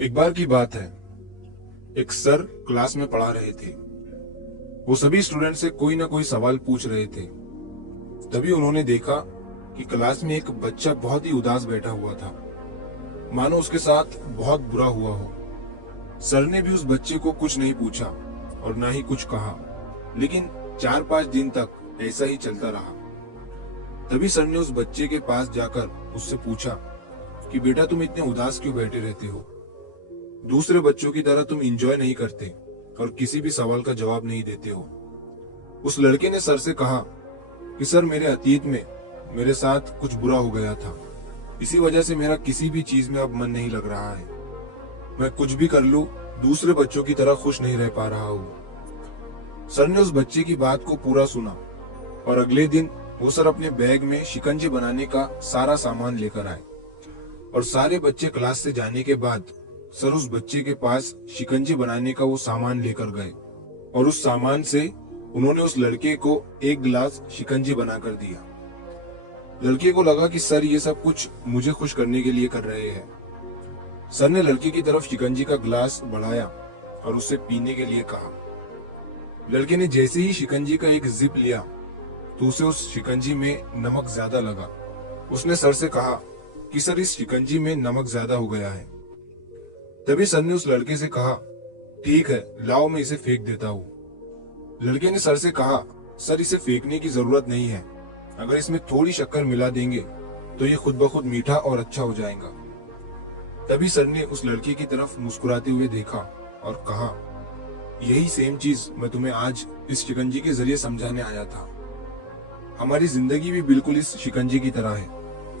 एक बार की बात है, एक सर क्लास में पढ़ा रहे थे। वो सभी स्टूडेंट से कोई ना कोई सवाल पूछ रहे थे। तभी उन्होंने देखा कि क्लास में एक बच्चा बहुत ही उदास बैठा हुआ था, मानो उसके साथ बहुत बुरा हुआ हो। सर ने भी उस बच्चे को कुछ नहीं पूछा और ना ही कुछ कहा, लेकिन 4-5 दिन तक ऐसा ही चलता रहा। तभी सर ने उस बच्चे के पास जाकर उससे पूछा कि बेटा, तुम इतने उदास क्यों बैठे रहते हो? दूसरे बच्चों की तरह तुम एंजॉय नहीं करते और किसी भी सवाल का जवाब नहीं देते हो। उस लड़के ने सर से कहा कि सर, मेरे अतीत में मेरे साथ कुछ बुरा हो गया था, इसी वजह से मेरा किसी भी चीज में अब मन नहीं लग रहा है। मैं कुछ भी कर लूं, दूसरे बच्चों की तरह खुश नहीं रह पा रहा हूँ। सर ने उस बच्चे की बात को पूरा सुना और अगले दिन वो सर अपने बैग में शिकंजी बनाने का सारा सामान लेकर आए और सारे बच्चे क्लास से जाने के बाद सर उस बच्चे के पास शिकंजी बनाने का वो सामान लेकर गए और उस सामान से उन्होंने उस लड़के को एक गिलास शिकंजी बनाकर दिया। लड़के को लगा कि सर ये सब कुछ मुझे खुश करने के लिए कर रहे हैं। सर ने लड़के की तरफ शिकंजी का गिलास बढ़ाया और उसे पीने के लिए कहा। लड़के ने जैसे ही शिकंजी का एक जिप लिया तो उसे उस शिकंजी में नमक ज्यादा लगा। उसने सर से कहा कि सर, इस शिकंजी में नमक ज्यादा हो गया है। तभी सर ने उस लड़के से कहा, ठीक है, लाओ मैं इसे फेंक देता हूँ। लड़के ने सर से कहा, सर, इसे फेंकने की जरूरत नहीं है, अगर इसमें थोड़ी शक्कर मिला देंगे तो ये खुद ब खुद मीठा और अच्छा हो जाएगा। तभी सर ने उस लड़के की तरफ मुस्कुराते हुए देखा और कहा, यही सेम चीज मैं तुम्हें आज इस शिकंजी के जरिए समझाने आया था। हमारी जिंदगी भी बिल्कुल इस शिकंजी की तरह है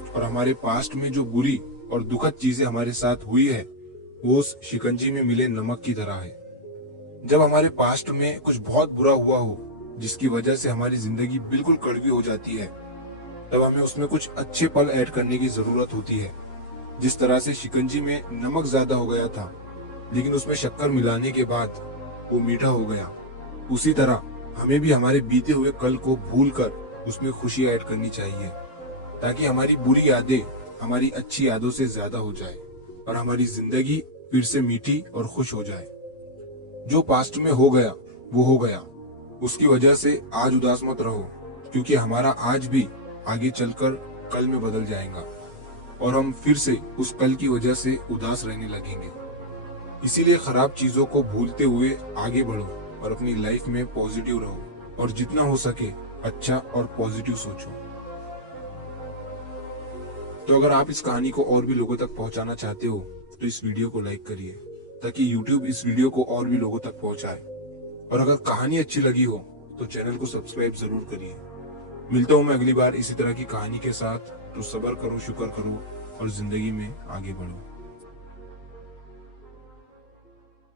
और हमारे पास्ट में जो बुरी और दुखद चीजें हमारे साथ हुई है वो उस शिकंजी में मिले नमक की तरह है। जब हमारे पास्ट में कुछ बहुत बुरा हुआ हो जिसकी वजह से हमारी जिंदगी बिल्कुल कड़वी हो जाती है, तब हमें उसमें कुछ अच्छे पल ऐड करने की जरूरत होती है। जिस तरह से शिकंजी में नमक ज्यादा हो गया था लेकिन उसमें शक्कर मिलाने के बाद वो मीठा हो गया, उसी तरह हमें भी हमारे बीते हुए कल को भूलकर उसमें खुशी ऐड करनी चाहिए, ताकि हमारी बुरी यादें हमारी अच्छी यादों से ज्यादा हो जाए और हमारी जिंदगी फिर से मीठी और खुश हो जाए। जो पास्ट में हो गया वो हो गया, उसकी वजह से आज उदास मत रहो, क्योंकि हमारा आज भी आगे चलकर कल में बदल जाएगा और हम फिर से उस कल की वजह से उदास रहने लगेंगे। इसीलिए खराब चीजों को भूलते हुए आगे बढ़ो और अपनी लाइफ में पॉजिटिव रहो और जितना हो सके अच्छा और पॉजिटिव सोचो। तो अगर आप इस कहानी को और भी लोगों तक पहुंचाना चाहते हो तो इस वीडियो को लाइक करिए, ताकि YouTube इस वीडियो को और भी लोगों तक पहुंचाए। और अगर कहानी अच्छी लगी हो तो चैनल को सब्सक्राइब जरूर करिए। मिलता हूं मैं अगली बार इसी तरह की कहानी के साथ। तो सब्र करो, शुक्र करो और जिंदगी में आगे बढ़ो।